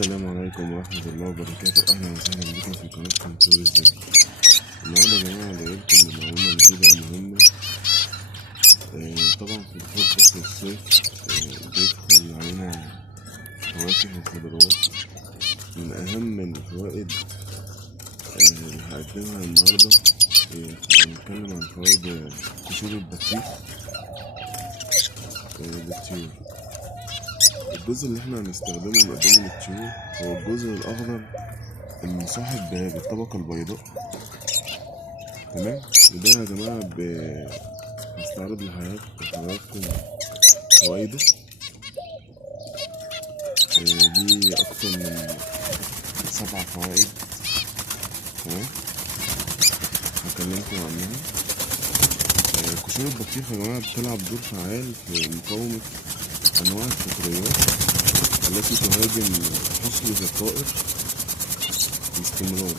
السلام عليكم ورحمة الله وبركاته. أهلا وسهلا بكم في قناتكم طيور الزبي. النهاردة يا جماعة جايلكم بمعلومة جديدة ومهمة. طبعا في دخول فصل الصيف بيدخل علينا فواكه وخضروات. من أهم الفوائد اللي هقدمها النهاردة هنتكلم عن فوائد قشور البطيخ للطيور. الجزء اللي احنا هنستخدمه نقدمه للطيور هو الجزء الأخضر المصاحب بالطبقة البيضاء، تمام. وده يا جماعة هستعرض لحضراتكم فوائده. دي أكتر من 7 فوائد، تمام، هكلمكم عنها. قشور البطيخ يا جماعة بتلعب دور فعال في مقاومة أنواع الفطريات التي تهاجم حصلة الطائر باستمرار.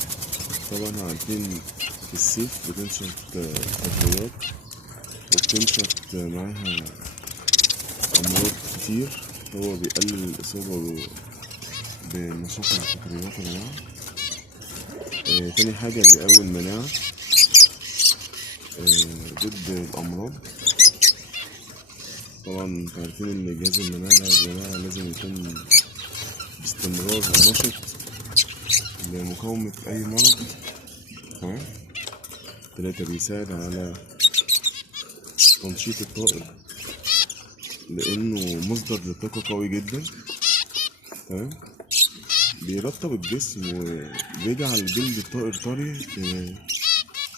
طبعا عارفين في الصيف بتنشط فطريات وبتنشط معاها أمراض كتير، هو بيقلل الإصابة بمشاكل الفطريات يا جماعة. تاني حاجة بيقوي المناعة ضد الأمراض. طبعا انتوا عارفين ان جهاز المناعة يا جماعة لازم يكون باستمرار نشط لمقاومة أي مرض، تمام. 3 بيساعد على تنشيط الطائر لأنه مصدر للطاقة قوي جدا، تمام. بيرطب الجسم وبيجعل جلد الطائر طري في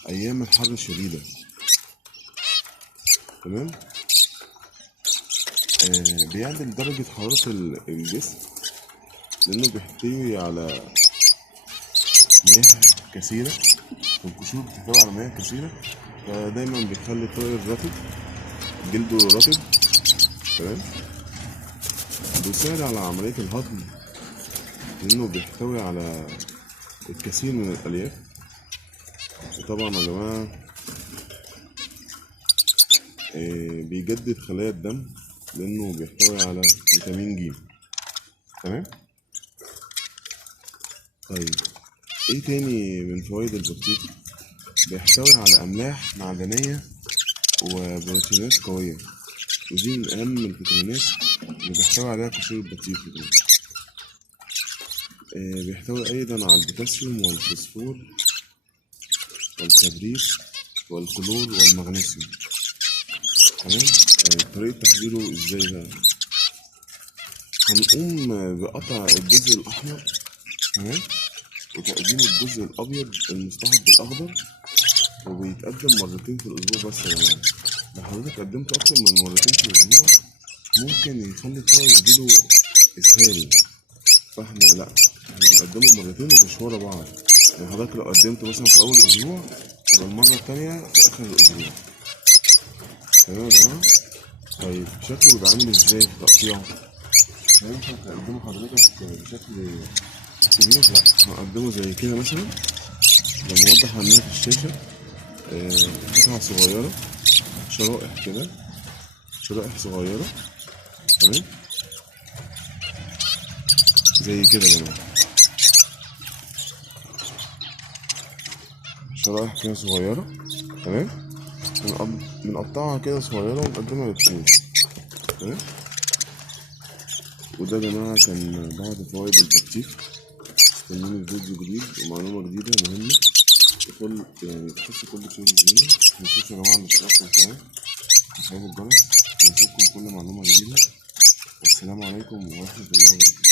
أيام الحر الشديدة، تمام. بيعدل درجة حرارة الجسم لأنه بيحتوي على مياه كثيرة، والقشور بتحتوي على مياه كثيرة، فدايما بيخلي الطائر رطب، جلده رطب، تمام. بيساعد على عملية الهضم لأنه بيحتوي على الكثير من الألياف. وطبعا يا جماعة بيجدد خلايا الدم لأنه بيحتوي على فيتامين ج، تمام. طيب ايه تاني من فوائد البطيخ؟ بيحتوي على أملاح معدنية وبروتينات قوية، ودي من أهم الفيتامينات اللي بيحتوي عليها قشور البطيخ. بيحتوي أيضا على البوتاسيوم والفوسفور والكبريت والكلور والمغنيسيوم، تمام. طريقة تحضيره ازاي بقى؟ هنقوم بقطع الجزء الأحمر، تمام، وتقديم الجزء الأبيض المصطحب بالأخضر، وبيتقدم مرتين في الأسبوع بس يا جماعة. لو حضرتك قدمته أكتر من مرتين في الأسبوع ممكن يخلي الطائر يجيله إسهال، فاحنا لأ، احنا هنقدمه مرتين ومش ورا بعض. يعني حضرتك لو قدمته مثلا في أول أسبوع يبقى المرة التانية في آخر الأسبوع، تمام يا جماعة. طيب شكله بيبقى عامل ازاي في تقطيعه؟ هينفع تقدمه حضرتك بشكل كبير؟ لأ، هنقدمه زي كده مثلا، زي ما موضح عندنا في الشاشة. قطع صغيرة، شرائح كده، شرائح صغيرة، تمام، زي كده يا جماعة، شرائح كده صغيرة، تمام. بنقطعها كده صغيرة ونقدمها للطيور، تمام. وده يا جماعة كان بعض فوائد البطيخ. استنوني في فيديو جديد ومعلومة جديدة مهمة تخص كل شيء جديد. متنسوش يا جماعة الاشتراك في القناة وتفعيل الجرس ليصلكم كل معلومة جديدة. والسلام عليكم ورحمة الله وبركاته.